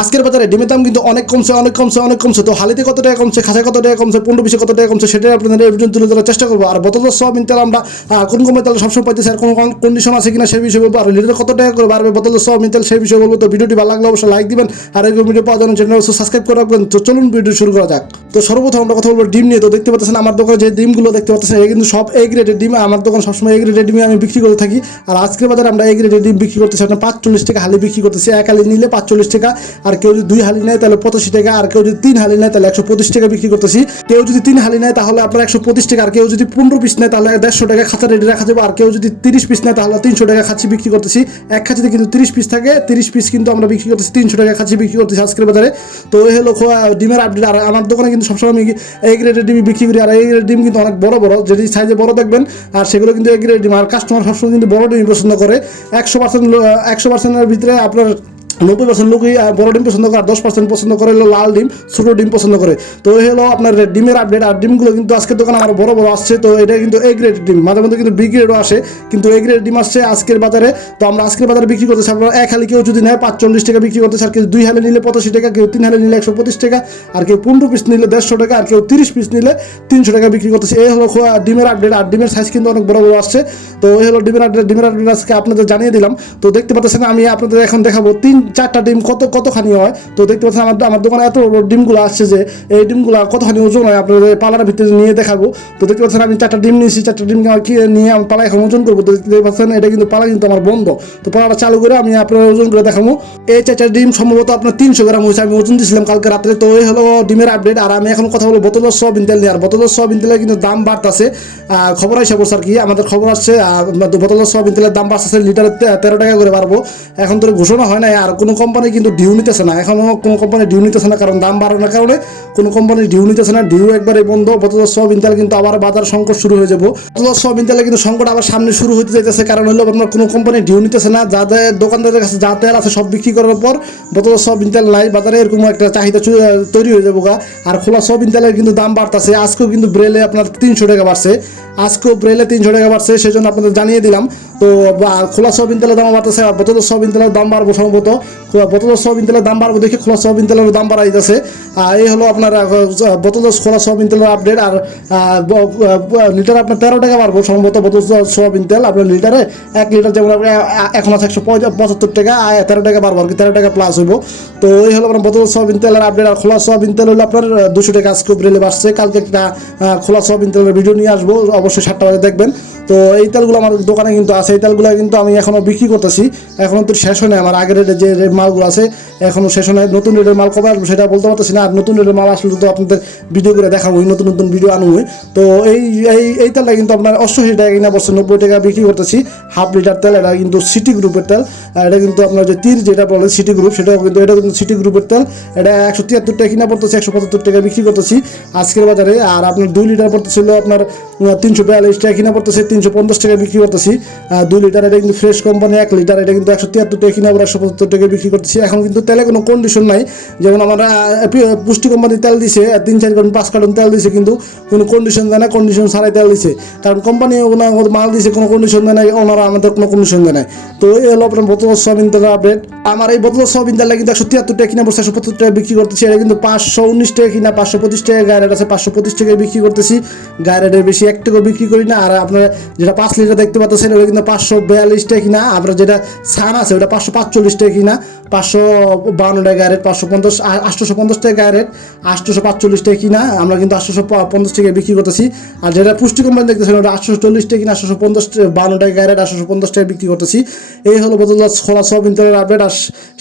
আজকের বাজারে ডিমের দাম কিন্তু অনেক কমছে অনেক কমছে অনেক কমছে। তো হালিতে কত টাকা কমছে খাঁচায় কত টাকা কমছে, পনেরো বিশে কত টাকা কমছে, সেটাই আপনাদের এই তুলে ধরার চেষ্টা করব। আর বোতল সয়াবিন তেল আমরা কোন কোম্পানি তেল সবসময় পাইতেছি আর কোন কন্ডিশন আছে কিনা সেই বিষয়ে বলব। আর লিটার কত টাকা করে বাড়বে বোতল সয়াবিন তেল সেই বিষয়ে বলব। তো ভিডিওটি ভালো লাগলে অবশ্যই লাইক দিবেন আর এই ভিডিও পাওয়ার জন্য চ্যানেল সাবস্ক্রাইব করে রাখবেন। তো চলুন ভিডিও শুরু করা যাক। তো সর্বপ্রথম আমরা কথা বলব ডিম নিয়ে। তো দেখতে পাচ্ছেন আমার দোকানে যে ডিমগুলো দেখতে পাচ্ছেন, এই কিন্তু সব এ গ্রেডের ডিম। আমার দোকান সবসময় এ গ্রেডের ডিমে আমি বিক্রি করে থাকি। আর আজকের বাজারে আমরা এ গ্রেডের ডিম বিক্রি করতেছি আপনার পাঁচচল্লিশ টাকা হালি বিক্রি করতেছি। এক হালি নিলে পাঁচচল্লিশ টাকা। আর কেউ যদি দুই হালি নেয়, তাহলে পঁচাশি টাকা, আর কেউ যদি তিন হালি নেয়, তাহলে একশো পঁচিশ টাকা বিক্রি করতেছি। কেউ যদি তিন হালি নেয়, তাহলে আপনার একশো পঁচিশ টাকা, আর কেউ যদি পনেরো পিস নেয়, তাহলে দেড়শো টাকা খাঁচা রেডি রাখা যাবে, আর কেউ যদি তিরিশ পিস নেয়, তাহলে তিনশো টাকা খাচ্ছি বিক্রি করতেছি। এক খাঁচিতে কিন্তু তিরিশ পিস থাকে, তিরিশ পিস কিন্তু আমরা বিক্রি করতেছি, তিনশো টাকা খাচ্ছি বিক্রি করতেছি আজকের বাজারে। তো এই হলো ডিমের আপডেট আর আমার দোকানে কিন্তু সবসময় আমি এই গ্রেডের ডিম বিক্রি করি, আর এই গ্রেডের ডিম কিন্তু অনেক বড় বড় যদি সাইজে বড় দেখবেন, আর সেগুলো কিন্তু এই গ্রেডের ডিম, আর কাস্টমার সবসময় কিন্তু বড় ডিম পছন্দ করে। একশো পার্সেন্ট একশো পার্সেন্টের ভিতরে আপনার নব্বই পার্সেন্ট লোকই বড় ডিম পছন্দ করে, আর দশ পার্সেন্ট পছন্দ করে হলো লাল ডিম, ছোটো ডিম পছন্দ করে। তো এই হলো আপনার ডিমের আপডেট আর ডিমগুলো কিন্তু আজকের দোকানে আমার বড় বড় আসছে, তো এটা কিন্তু এ গ্রেড ডিম, মাঝে মধ্যে কিন্তু বি গ্রেডও আসে, কিন্তু এ গ্রেড ডিম আসছে আজকের বাজারে। তো আমরা আজকের বাজারে বিক্রি করতেছি, আপনার এক হালি কেউ যদি নেয় পাঁচচল্লিশ টাকা বিক্রি করতেছে আর কেউ দুই হালে নিলে পঁচাশি টাকা, কেউ তিন হালে নিলে একশো পঁচিশ টাকা, আর কেউ পনেরো পিস নিলে দেড়শো টাকা, আর কেউ তিরিশ পিস নিলে তিনশো টাকা বিক্রি করতেছে। এই হলো ডিমের আপডেট আর ডিমের সাইজ কিন্তু অনেক বড় বড় আসছে। তো এই হলো ডিমের আপডেট ডিমের আপডেট আজকে আপনাদের জানিয়ে দিলাম। তো দেখতে পাচ্ছেন, আমি আপনাদের এখন দেখাবো তিন চারটা ডিম কত কতখানি হয়? তো দেখতে পাচ্ছেন আমার আমার দোকানে এত ডিমগুলো আসছে যে এই ডিমগুলো কতখানি ওজন হয় আপনাদের পালার ভিতরে নিয়ে দেখাবো। তো দেখতে পাচ্ছেন আমি চারটা ডিম নিয়েছি, চারটা ডিম নিয়ে আমি পালা এখন ওজন করব? তো দেখতে পাচ্ছেন এটা কিন্তু পালা কিন্তু আমার বন্ধ। তো পালাটা চালু করে আমি আপনার ওজন করে দেখাবো। এই চারটা ডিম সম্ভবত আপনার তিনশো গ্রাম হয়েছে, আমি ওজন দিয়েছিলাম কালকে রাত্রে। তো এই হলো ডিমের আপডেট আর আমি এখন কথা বলব বোতলের সয়াবিন তেল নিয়ে। আর বোতলের সয়াবিন তেলের কিন্তু দাম বাড়তেছে। খবর আসে আর কি। আমাদের খবর আসছে বোতলের সয়াবিন তেলের দাম বাড়তেছে লিটারে তেরো টাকা করে বাড়বো। এখন তো ঘোষণা হয় না আর কোনো কোম্পানি কিন্তু ডিউ নিতেছে না। এখনও কোনো কোম্পানি ডিউ নিতেছে না, কারণ দাম বাড়ানোর কারণে কোনো কোম্পানি ডিউ নিতেছে না ডিউ একবারে বন্ধ। বোতলের সব তেল কিন্তু আবার বাজার সংকট শুরু হয়ে যাব। বোতলের সব তেলে কিন্তু সংকট আবার সামনে শুরু হতে যাইতেছে। কারণ হলো, আপনার কোনো কোম্পানি ডিউ নিতেছে না। যাদের দোকানদারের কাছে যা তেল আছে সব বিক্রি করার পর বোতলের সব তেল নাই বাজারে এরকম একটা চাহিদা তৈরি হয়ে যাব আর খোলা সব তেলের কিন্তু দাম বাড়তেছে। আজকেও কিন্তু ব্রেলে আপনার তিনশো টাকা বাড়ছে। আজকেও ব্রেলে তিনশো টাকা বাড়ছে সেই জন্য আপনাদের জানিয়ে দিলাম। তো খোলা সয়াবিন তেলের দাম বাড়তেছে আর বোতলের সয়াবিন তেলের দাম বাড়বো সম্ভবত। বোতলের সয়াবিন তেলের দাম বাড়বো দেখে খোলা সয়াবিন তেলের দাম বাড়াই যাচ্ছে। আর এই হলো আপনার আহ, বোতলের খোলা সয়াবিন তেলের আপডেট আর লিটার আপনার তেরো টাকা বাড়বো সম্ভবত বোতল সয়াবিন তেল। আপনার লিটারে এক লিটার যেমন এখন আছে একশো পঁচাত্তর টাকা আর তেরো টাকা বাড়বো আর কি তেরো টাকা প্লাস হইব। তো এই হলো আপনার বোতল সয়াবিন তেলের আপডেট আর খোলা সয়াবিন তেল হলো আপনার দুশো টাকা আজকে ব্রেলে বাড়ছে। কালকে একটা খোলা সয়াবিন তেলের ভিডিও নিয়ে আসব। অবশ্যই সাতটা বাজে দেখবেন। তো এই তেলগুলো আমার দোকানে কিন্তু আছে, এই তেলগুলো কিন্তু আমি এখনও বিক্রি করতেছি। এখনও তো শেষ হয় না আমার আগের রেটের যে রেট মালগুলো আছে এখনও শেষ হয় নতুন রেটের মাল কবে আসবে সেটা বলতে পারতেছি না, আর নতুন রেটের মাল আসলে তো আপনাদের ভিডিও করে দেখাবোই নতুন নতুন ভিডিও আনবোই তো এই এই এই তেলটা কিন্তু আপনার অষ্টআশি টাকা কিনা বছর নব্বই টাকা বিক্রি করতেছি হাফ লিটার তেল, এটা কিন্তু সিটি গ্রুপের তেল। এটা কিন্তু আপনার যে তীর যেটা বলে সিটি গ্রুপ সেটাও কিন্তু, এটা কিন্তু সিটি গ্রুপের তেল। এটা একশো তিয়াত্তর টাকা কিনা পড়তেছে একশো পঁচাত্তর টাকা বিক্রি করতেছি আজকের বাজারে। আর আপনার দুই লিটার পড়তেছিল আপনার তিনশো বিয়াল্লিশ টাকা কিনা পড়তেছে তিনশো পঞ্চাশ টাকা বিক্রি করতেছি। দুই লিটার এটা কিন্তু ফ্রেশ কোম্পানি এক লিটার এটা কিন্তু একশো তিয়াত্তর টাকা কিনা আবার একশো পঁচাত্তর টাকা বিক্রি করতেছি। এখন কিন্তু তেলে কোনো কন্ডিশন নাই। যেমন আমরা পুষ্টি কোম্পানি তেল দিছে তিন, চার কার্টন, পাঁচ কার্টন তেল দিছে কিন্তু কোনো কন্ডিশন দেয় না কন্ডিশন ছাড়াই তেল দিছে। কারণ কোম্পানি ওনার মাল দিছে, কোনো কন্ডিশন দেয় না, ওনারা আমাদের কোনো কন্ডিশন দেয় না। তো এই হলো আপনার বোতল সয়াবিন তেলের আপডেট আমার এই বোতল সয়াবিন তেলটা কিন্তু একশো তিয়াত্তর টাকা কিনা বসে একশো পঁচাত্তর টাকা বিক্রি করতেছি। এটা কিন্তু পাঁচশো উনিশ টাকা কিনা, পাঁচশো পঁচিশ টাকা গায়ে আছে, পাঁচশো পঁচিশ টাকায় বিক্রি করতেছি। গায়ে বেশি এক টাকা বিক্রি করি না। আর আপনার যেটা পাঁচ লিটার দেখতে পাচ্ছেন, ওটা কিন্তু পাঁচশো বিয়াল্লিশ টাকা কিনা আপনার যেটা সান আছে, ওটা পাঁচশো পাঁচচল্লিশ টাকা কিনা, পাঁচশো বাউন্ন টাকা রেট পাঁচশো পঞ্চাশ আটশোশো পঞ্চাশ টাকা রেট পাঁচচল্লিশ টাকা কিনা, আমরা কিন্তু আটশোশো পঞ্চাশ টাকা বিক্রি করতেছি। আর যেটা পুষ্টি কোম্পানি দেখতেছেন, ওটা আটশোশো চল্লিশ টাকা কিনা, আটশোশো পঞ্চাশ বাউন্ন টাকা রেট আটশোশো পঞ্চাশ টাকা বিক্রি করতেছি। এই হলো বোতল ছোলা সব ইন্টারের আপডেট আর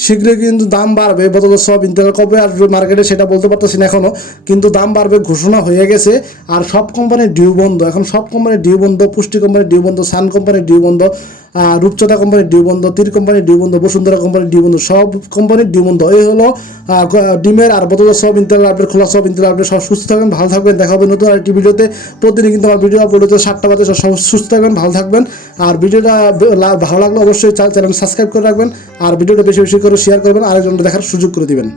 শীঘ্রই কিন্তু দাম বাড়বে বোতল সব ইন্টার কবে আসবে মার্কেটে সেটা বলতে পারতেছি না এখনও কিন্তু দাম বাড়বে, ঘোষণা হয়ে গেছে। আর সব কোম্পানির ডিউ বন্ধ, এখন সব কোম্পানির ডিউ বন্ধ, পুষ্টি কোম্পানির ডিউ বন্ধ সান কোম্পানির ডিউ বন্ধ আহ, রূপচর্চা কোম্পানির ডিউ বন্ধ তীর কোম্পানির ডিউ বন্ধ বসুন্ধরা কোম্পানির ডিউ বন্ধ সব কোম্পানির ডিউ বন্ধ এই হলো ডিমের আর বোতল সব ইন্টার আপডেট খোলা সব ইন্টার আপডেট সব সুস্থ থাকবেন ভালো থাকবেন। দেখা হবে নতুন আরেকটি ভিডিওতে প্রতিদিন কিন্তু আমার ভিডিও আপলোড হচ্ছে সাতটা বাজে সব সুস্থ থাকবেন ভালো থাকবেন। আর ভিডিওটা ভালো লাগলে অবশ্যই চ্যানেল সাবস্ক্রাইব করে রাখবেন। আর ভিডিওটা বেশি বেশি করে শেয়ার করবেন আরেকজনকে দেখার সুযোগ করে দিবেন।